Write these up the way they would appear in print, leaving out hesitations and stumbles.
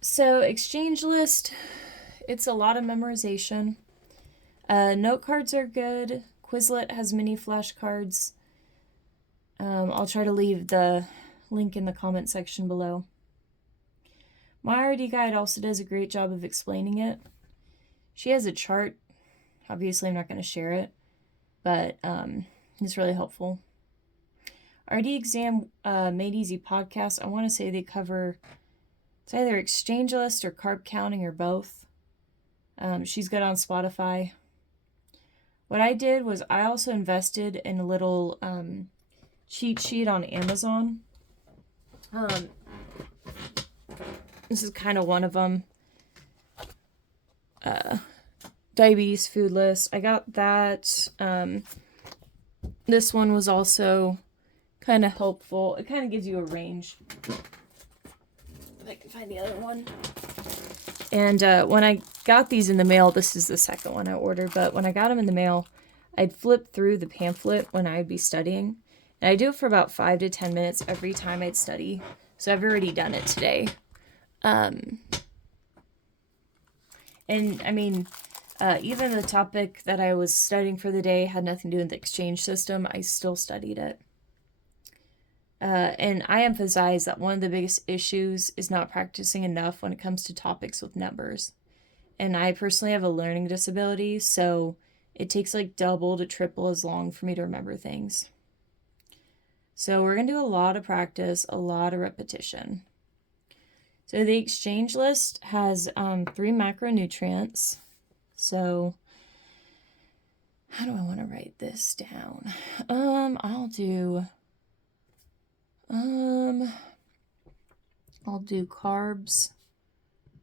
So, exchange list, it's a lot of memorization. Note cards are good. Quizlet has mini flashcards. I'll try to leave the link in the comment section below. My RD guide also does a great job of explaining it. She has a chart. Obviously, I'm not going to share it, but it's really helpful. RD Exam Made Easy podcast, I want to say they cover, it's either exchange list or carb counting or both. She's good on Spotify. What I did was I also invested in a little cheat sheet on Amazon. This is kind of one of them. Diabetes food list. I got that. This one was also kind of helpful. It kind of gives you a range. If I can find the other one. And when I got these in the mail, this is the second one I ordered, but when I got them in the mail, I'd flip through the pamphlet when I'd be studying. And I do it for about 5 to 10 minutes every time I'd study. So I've already done it today. And I mean, even the topic that I was studying for the day had nothing to do with the exchange system. I still studied it. And I emphasize that one of the biggest issues is not practicing enough when it comes to topics with numbers. And I personally have a learning disability, so it takes like double to triple as long for me to remember things. So we're going to do a lot of practice, a lot of repetition. So the exchange list has 3 macronutrients. So how do I want to write this down? I'll do carbs,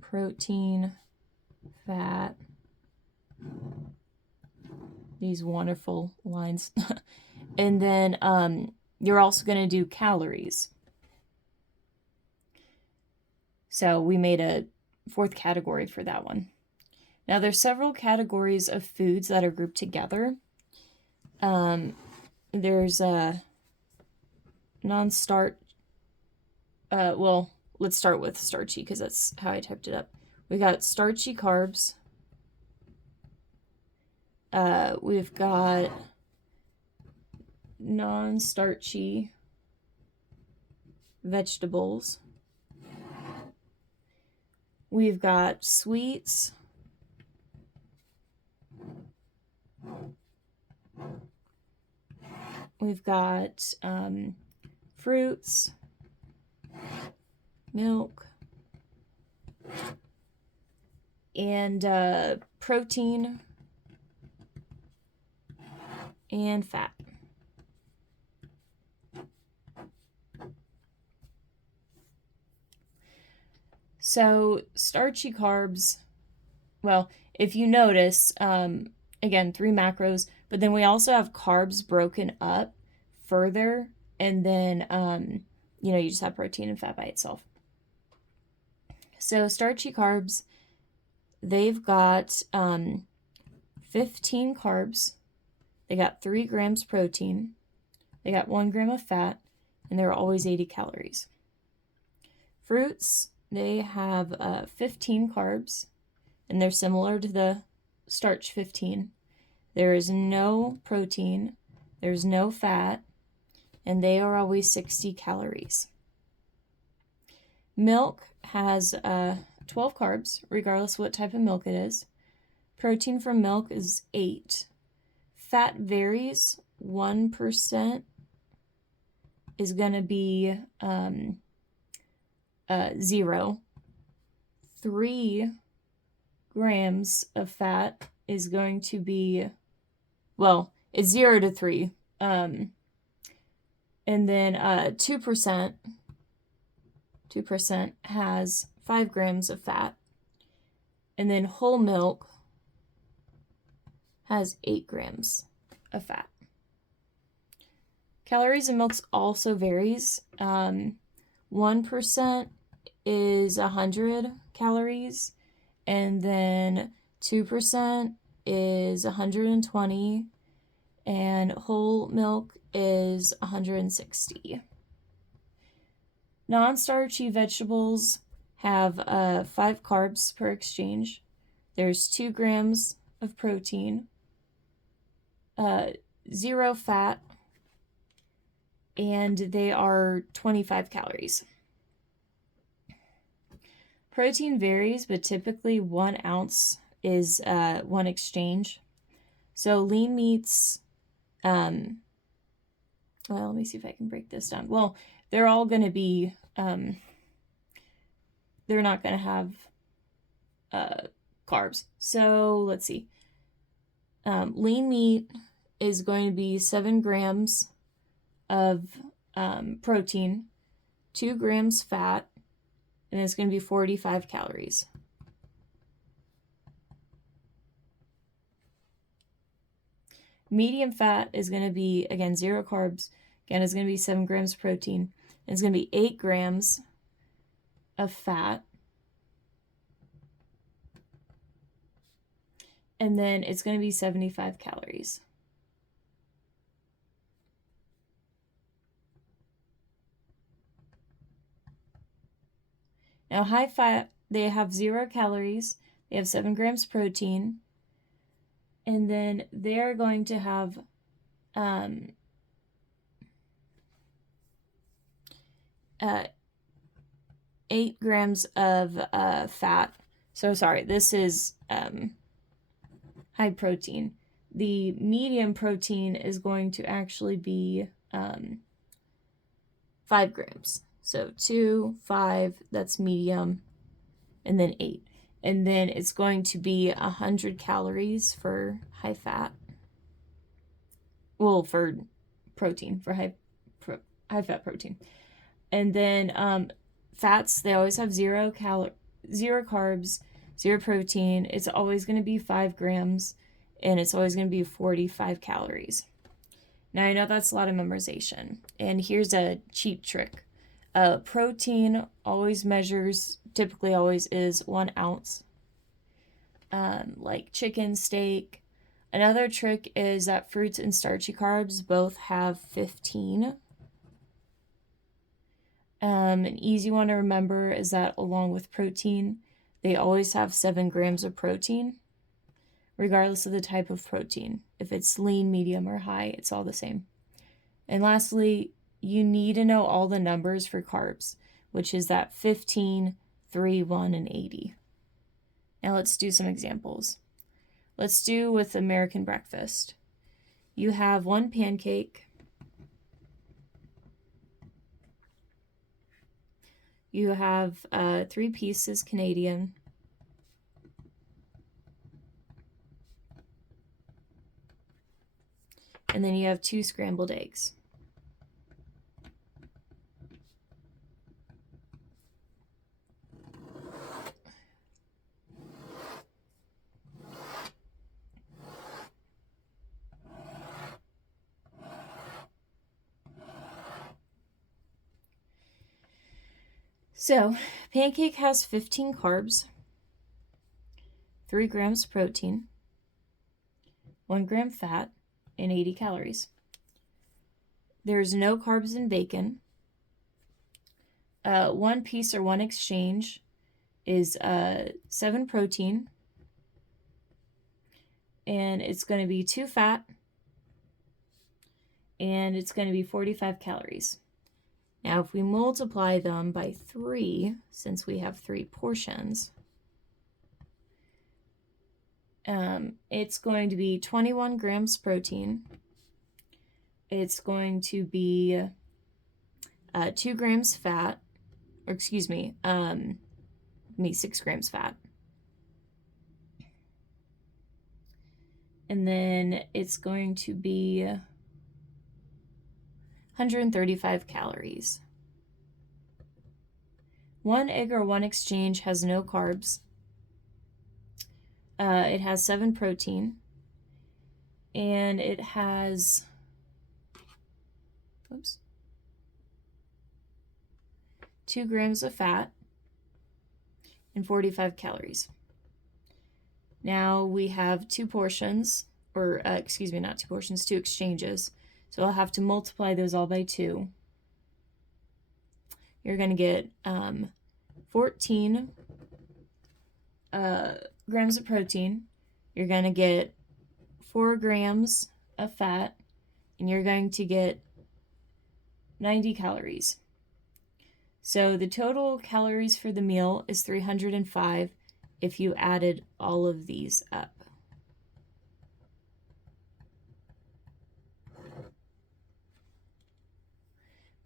protein, fat. These wonderful lines. And then you're also going to do calories. So we made a 4th category for that one. Now there's several categories of foods that are grouped together. There's non-starch. Well, let's start with starchy because that's how I typed it up. We got starchy carbs. We've got non-starchy vegetables. We've got sweets. We've got fruits, milk, and protein and fat. So starchy carbs, well, if you notice, again, 3 macros, but then we also have carbs broken up further, and then, you just have protein and fat by itself. So starchy carbs, they've got 15 carbs, they got 3 grams protein, they got 1 gram of fat, and they're always 80 calories. Fruits, they have 15 carbs, and they're similar to the starch 15. There is no protein, there's no fat, and they are always 60 calories. Milk has 12 carbs, regardless what type of milk it is. Protein from milk is 8. Fat varies. 1% is going to be 0. 3 grams of fat is going to be, well, it's 0 to 3. And then 2% has 5 grams of fat. And then whole milk has 8 grams of fat. Calories in milks also varies. 1% is 100 calories, and then 2% is 120, and whole milk is 160. Non-starchy vegetables have 5 carbs per exchange. There's 2 grams of protein, 0 fat, and they are 25 calories. Protein varies, but typically 1 ounce is 1 exchange. So lean meats, well, let me see if I can break this down. Well, they're all going to be, they're not going to have carbs. So let's see. Lean meat is going to be 7 grams of protein, 2 grams fat, and it's going to be 45 calories. Medium fat is going to be, again, 0 carbs. Again, it's going to be 7 grams protein. And it's going to be 8 grams of fat. And then it's going to be 75 calories. Now, high fat, they have 0 calories. They have 7 grams protein. And then they're going to have 8 grams of fat. So sorry, this is high protein. The medium protein is going to actually be 5 grams. So 2, 5, that's medium, and then 8. And then it's going to be 100 calories for high fat. Well, for protein, for high fat protein. And then fats, they always have 0 carbs, 0 protein. It's always going to be 5 grams, and it's always going to be 45 calories. Now, I know that's a lot of memorization, and here's a cheat trick. Protein always measures, typically always is 1 ounce, like chicken, steak. Another trick is that fruits and starchy carbs both have 15. An easy one to remember is that along with protein, they always have 7 grams of protein, regardless of the type of protein. If it's lean, medium, or high, it's all the same. And lastly, you need to know all the numbers for carbs, which is that 15, 3, 1, and 80. Now let's do some examples. Let's do with American breakfast. You have 1 pancake. You have 3 pieces Canadian. And then you have 2 scrambled eggs. So, pancake has 15 carbs, 3 grams protein, 1 gram fat, and 80 calories. There's no carbs in bacon. 1 piece or 1 exchange is 7 protein, and it's going to be 2 fat, and it's going to be 45 calories. Now, if we multiply them by 3, since we have 3 portions, it's going to be 21 grams protein. It's going to be 2 grams fat, or excuse me, 6 grams fat. And then it's going to be 135 calories. 1 egg or 1 exchange has no carbs. It has 7 protein. And it has, 2 grams of fat and 45 calories. Now we have 2 portions, or excuse me, not 2 portions, 2 exchanges. So I'll have to multiply those all by 2. You're going to get 14 grams of protein, you're going to get 4 grams of fat, and you're going to get 90 calories. So the total calories for the meal is 305 if you added all of these up.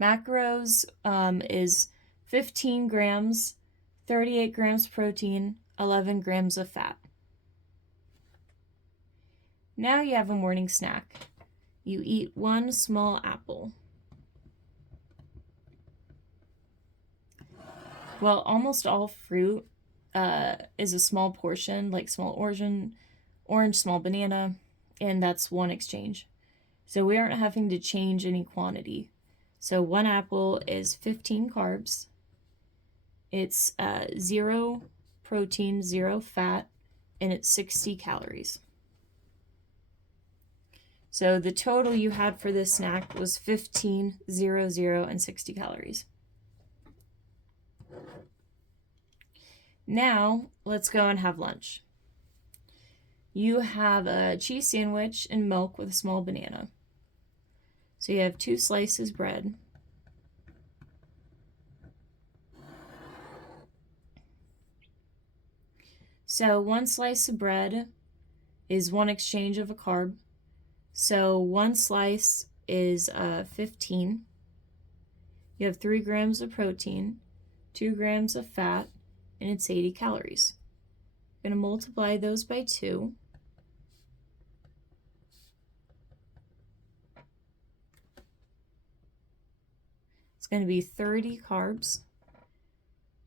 Macros is 15 grams, 38 grams protein, 11 grams of fat. Now you have a morning snack. You eat 1 small apple. Well, almost all fruit is a small portion, like small orange, small banana, and that's 1 exchange. So we aren't having to change any quantity. So 1 apple is 15 carbs. It's 0 protein, 0 fat, and it's 60 calories. So the total you had for this snack was 15, 0, 0, and 60 calories. Now, let's go and have lunch. You have a cheese sandwich and milk with a small banana. So you have 2 slices bread. So 1 slice of bread is 1 exchange of a carb. So 1 slice is 15. You have 3 grams of protein, 2 grams of fat, and it's 80 calories. I'm going to multiply those by 2. It's going to be 30 carbs.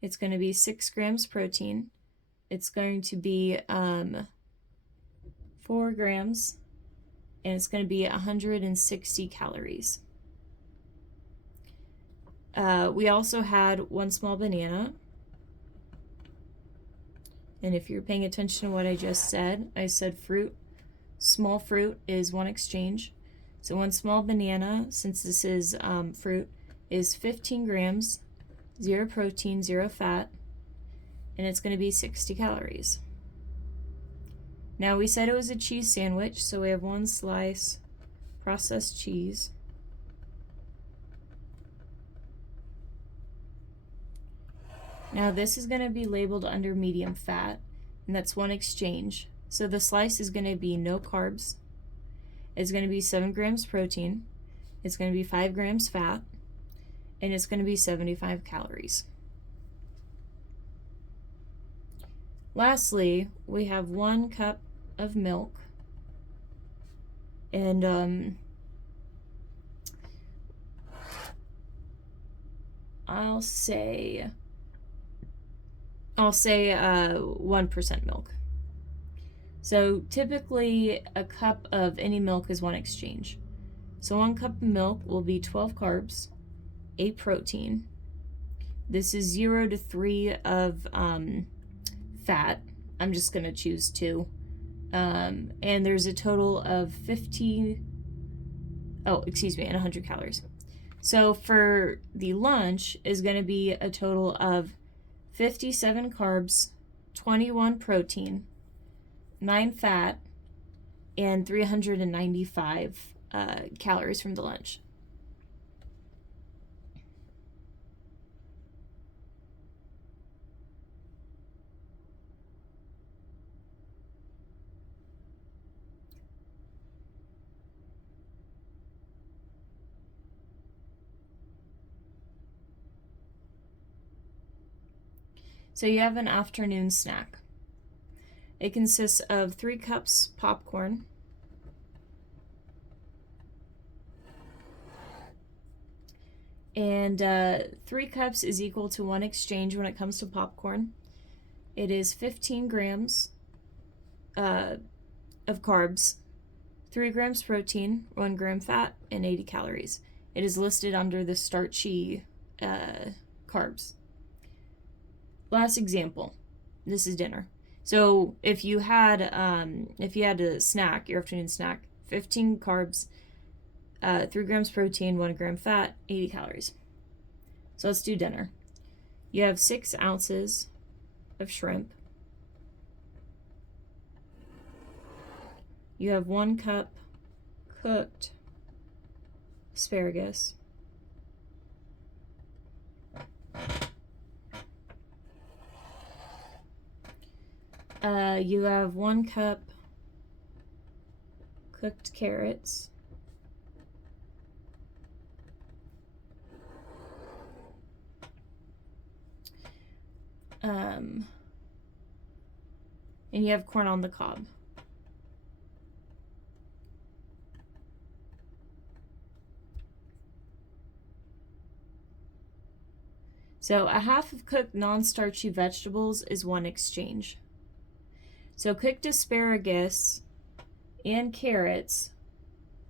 It's going to be 6 grams protein. It's going to be 4 grams, and it's going to be 160 calories. We also had 1 small banana. And if you're paying attention to what I just said, I said fruit. Small fruit is 1 exchange. So 1 small banana, since this is fruit, is 15 grams, 0 protein, 0 fat, and it's going to be 60 calories. Now we said it was a cheese sandwich, so we have 1 slice processed cheese. Now this is going to be labeled under medium fat, and that's 1 exchange. So the slice is going to be no carbs. It's going to be 7 grams protein. It's going to be 5 grams fat, and it's going to be 75 calories. Lastly, we have 1 cup of milk, and I'll say 1% milk. So typically a cup of any milk is 1 exchange. So 1 cup of milk will be 12 carbs, 8 protein. This is 0 to 3 of fat. I'm just going to choose 2. And there's a total of 100 calories. So for the lunch is going to be a total of 57 carbs, 21 protein, 9 fat, and 395 calories from the lunch. So you have an afternoon snack. It consists of 3 cups popcorn, and 3 cups is equal to 1 exchange when it comes to popcorn. It is 15 grams of carbs, 3 grams protein, 1 gram fat, and 80 calories. It is listed under the starchy carbs. Last example, this is dinner. So if you had a snack, your afternoon snack, 15 carbs, 3 grams protein, 1 gram fat, 80 calories. So let's do dinner. You have 6 ounces of shrimp. You have 1 cup cooked asparagus. You have 1 cup cooked carrots. And you have corn on the cob. So a half of cooked non-starchy vegetables is 1 exchange. So cooked asparagus and carrots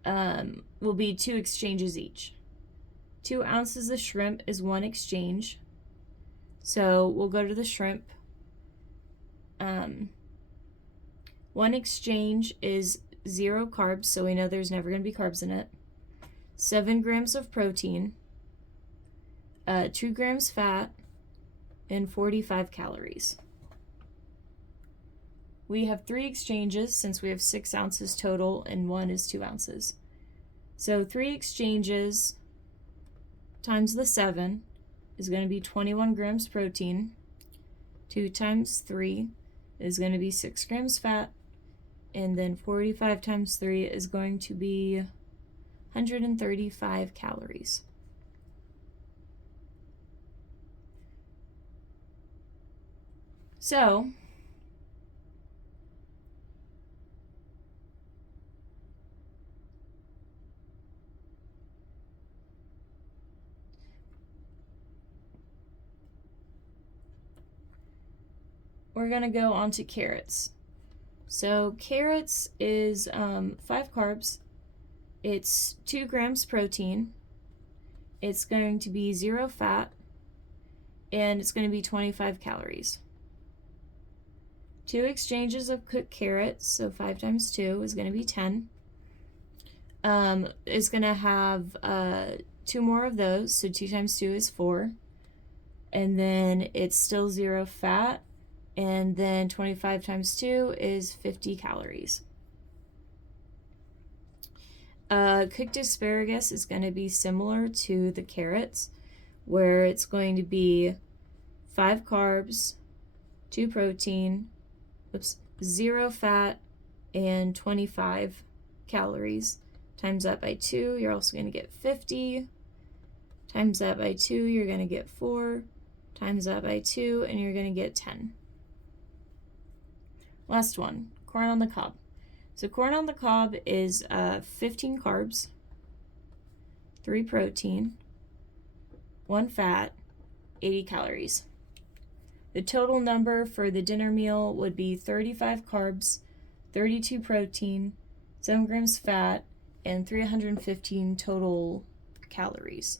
will be 2 exchanges each. 2 ounces of shrimp is 1 exchange. So we'll go to the shrimp. 1 exchange is 0 carbs, so we know there's never going to be carbs in it. 7 grams of protein, 2 grams fat, and 45 calories. We have 3 exchanges since we have 6 ounces total and 1 is 2 ounces. So 3 exchanges times the 7 is going to be 21 grams protein. 2 times 3 is going to be 6 grams fat. And then 45 times 3 is going to be 135 calories. So, we're going to go on to carrots. So carrots is 5 carbs. It's 2 grams protein. It's going to be 0 fat. And it's going to be 25 calories. 2 exchanges of cooked carrots, so 5 times 2 is going to be 10. It's going to have 2 more of those, so 2 times 2 is 4. And then it's still 0 fat. And then 25 times 2 is 50 calories. Cooked asparagus is going to be similar to the carrots, where it's going to be 5 carbs, 2 protein, 0 fat, and 25 calories. Times that by 2, you're also going to get 50. Times that by 2, you're going to get 4. Times that by 2, and you're going to get 10. Last one, corn on the cob. So corn on the cob is 15 carbs, 3 protein, 1 fat, 80 calories. The total number for the dinner meal would be 35 carbs, 32 protein, 7 grams fat, and 315 total calories.